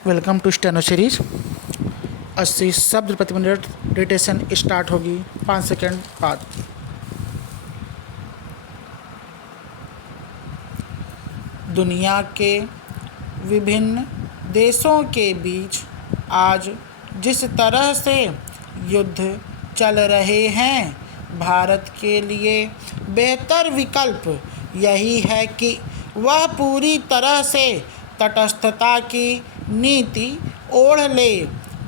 Welcome to steno series. 80 शब्द प्रति minute डिटेशन start होगी 5 सेकंड बाद। दुनिया के विभिन्न देशों के बीच आज जिस तरह से युद्ध चल रहे हैं, भारत के लिए बेहतर विकल्प यही है कि वह पूरी तरह से तटस्थता की नीति ओढ़ ले।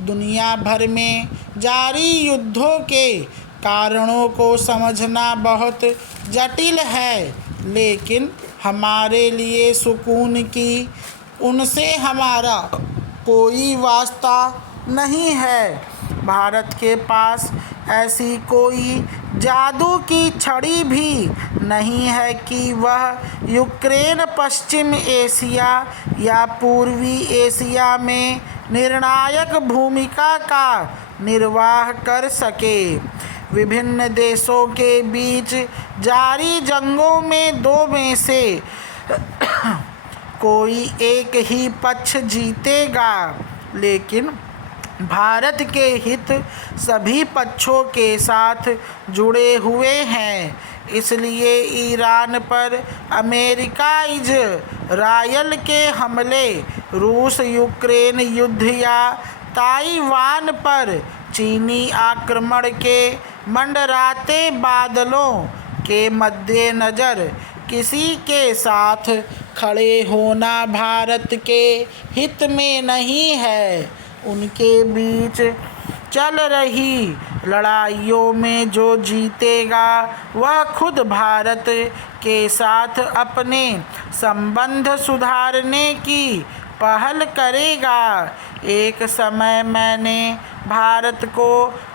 दुनिया भर में जारी युद्धों के कारणों को समझना बहुत जटिल है, लेकिन हमारे लिए सुकून की उनसे हमारा कोई वास्ता नहीं है। भारत के पास ऐसी कोई जादू की छड़ी भी नहीं है कि वह यूक्रेन, पश्चिम एशिया या पूर्वी एशिया में निर्णायक भूमिका का निर्वाह कर सके। विभिन्न देशों के बीच जारी जंगों में दो में से कोई एक ही पक्ष जीतेगा, लेकिन भारत के हित सभी पक्षों के साथ जुड़े हुए हैं। इसलिए ईरान पर अमेरिका इजरायल के हमले, रूस यूक्रेन युद्ध या ताइवान पर चीनी आक्रमण के मंडराते बादलों के मद्देनज़र किसी के साथ खड़े होना भारत के हित में नहीं है। उनके बीच चल रही लड़ाइयों में जो जीतेगा वह खुद भारत के साथ अपने संबंध सुधारने की पहल करेगा। एक समय मैंने भारत को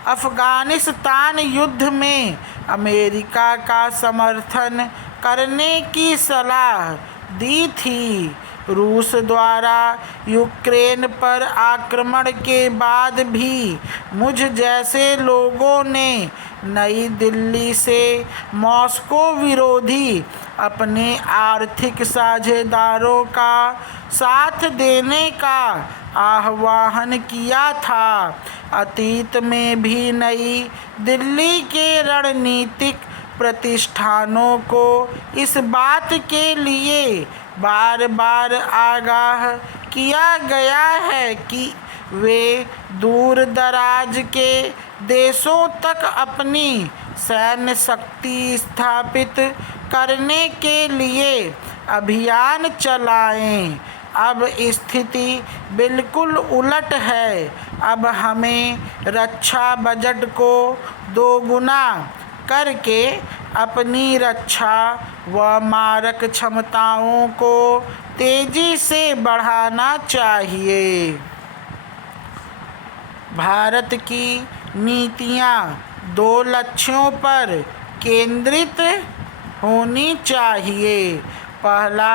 अफ़गानिस्तान युद्ध में अमेरिका का समर्थन करने की सलाह दी थी। रूस द्वारा यूक्रेन पर आक्रमण के बाद भी मुझ जैसे लोगों ने नई दिल्ली से मॉस्को विरोधी अपने आर्थिक साझेदारों का साथ देने का आह्वान किया था। अतीत में भी नई दिल्ली के रणनीतिक प्रतिष्ठानों को इस बात के लिए बार बार आगाह किया गया है कि वे दूर दराज के देशों तक अपनी सैन्य शक्ति स्थापित करने के लिए अभियान चलाएं। अब स्थिति बिल्कुल उलट है। अब हमें रक्षा बजट को दोगुना करके अपनी रक्षा व मारक क्षमताओं को तेजी से बढ़ाना चाहिए। भारत की नीतियां दो लक्ष्यों पर केंद्रित होनी चाहिए। पहला,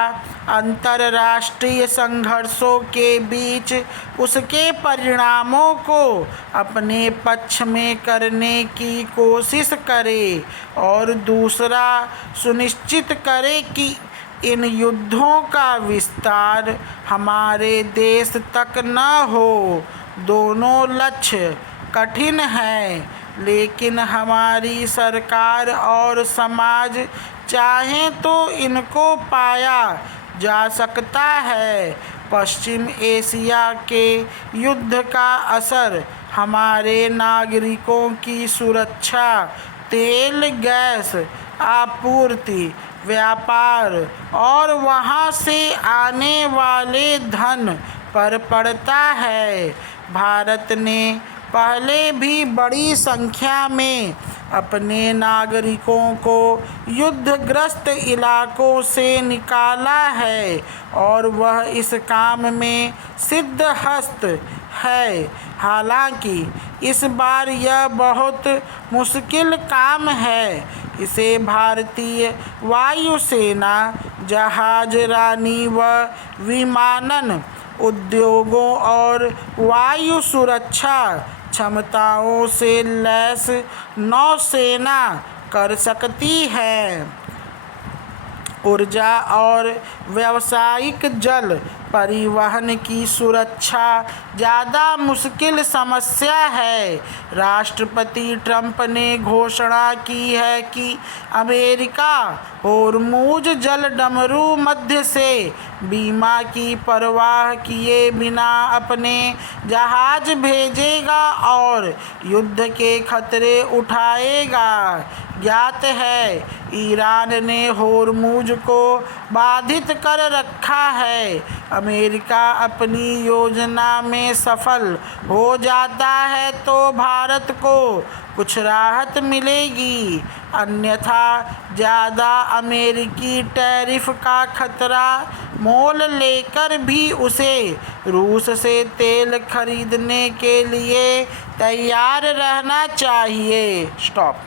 अंतर्राष्ट्रीय संघर्षों के बीच उसके परिणामों को अपने पक्ष में करने की कोशिश करे, और दूसरा, सुनिश्चित करे कि इन युद्धों का विस्तार हमारे देश तक न हो। दोनों लक्ष्य कठिन हैं, लेकिन हमारी सरकार और समाज चाहें तो इनको पाया जा सकता है। पश्चिम एशिया के युद्ध का असर हमारे नागरिकों की सुरक्षा, तेल गैस आपूर्ति, व्यापार और वहां से आने वाले धन पर पड़ता है। भारत ने पहले भी बड़ी संख्या में अपने नागरिकों को युद्धग्रस्त इलाकों से निकाला है, और वह इस काम में सिद्धहस्त है। हालांकि इस बार यह बहुत मुश्किल काम है। इसे भारतीय वायुसेना, जहाजरानी व विमानन उद्योगों और वायु सुरक्षा क्षमताओं से लैस नौसेना कर सकती है। ऊर्जा और व्यावसायिक जल परिवहन की सुरक्षा ज़्यादा मुश्किल समस्या है। राष्ट्रपति ट्रंप ने घोषणा की है कि अमेरिका होर्मुज जल डमरू मध्य से बीमा की परवाह किए बिना अपने जहाज भेजेगा और युद्ध के खतरे उठाएगा। ज्ञात है ईरान ने होर्मुज को बाधित कर रखा है। अमेरिका अपनी योजना में सफल हो जाता है तो भारत को कुछ राहत मिलेगी, अन्यथा ज़्यादा अमेरिकी टैरिफ का खतरा मोल लेकर भी उसे रूस से तेल खरीदने के लिए तैयार रहना चाहिए। स्टॉप।